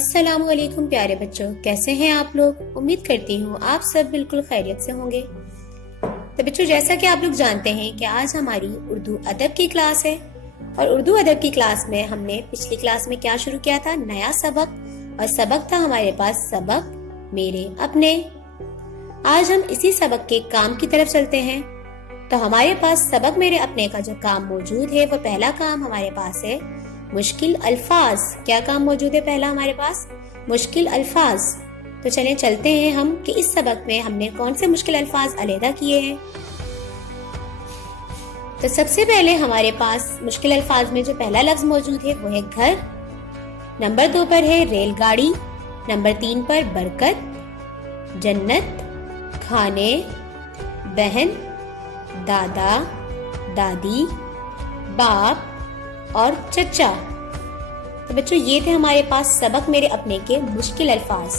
السلام علیکم پیارے بچوں، کیسے ہیں آپ لوگ؟ امید کرتی ہوں آپ سب بالکل خیریت سے ہوں گے۔ تو بچوں، جیسا کہ آپ لوگ جانتے ہیں کہ آج ہماری اردو ادب کی کلاس ہے، اور اردو ادب کی کلاس میں ہم نے پچھلی کلاس میں کیا شروع کیا تھا؟ نیا سبق، اور سبق تھا ہمارے پاس سبق میرے اپنے۔ آج ہم اسی سبق کے کام کی طرف چلتے ہیں۔ تو ہمارے پاس سبق میرے اپنے کا جو کام موجود ہے، وہ پہلا کام ہمارے پاس ہے مشکل الفاظ۔ کیا کام موجود ہے پہلا ہمارے پاس؟ مشکل الفاظ۔ تو چلیں چلتے ہیں ہم کہ اس سبق میں ہم نے کون سے مشکل الفاظ علیحدہ کیے ہیں۔ تو سب سے پہلے ہمارے پاس مشکل الفاظ میں جو پہلا لفظ موجود ہے وہ ہے گھر، نمبر 2 پر ہے ریل گاڑی، نمبر 3 پر برکت، جنت، کھانے، بہن، دادا، دادی، باپ اور چچا۔ تو بچوں، یہ تھے ہمارے پاس سبق میرے اپنے کے مشکل الفاظ۔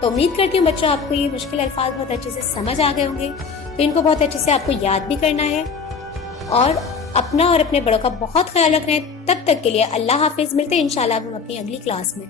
تو امید کرتی ہوں بچوں آپ کو یہ مشکل الفاظ بہت اچھے سے سمجھ آ گئے ہوں گے۔ تو ان کو بہت اچھے سے آپ کو یاد بھی کرنا ہے، اور اپنا اور اپنے بڑوں کا بہت خیال رکھنا ہے۔ تب تک کے لیے اللہ حافظ، ملتے ہیں انشاءاللہ ہم اپنی اگلی کلاس میں۔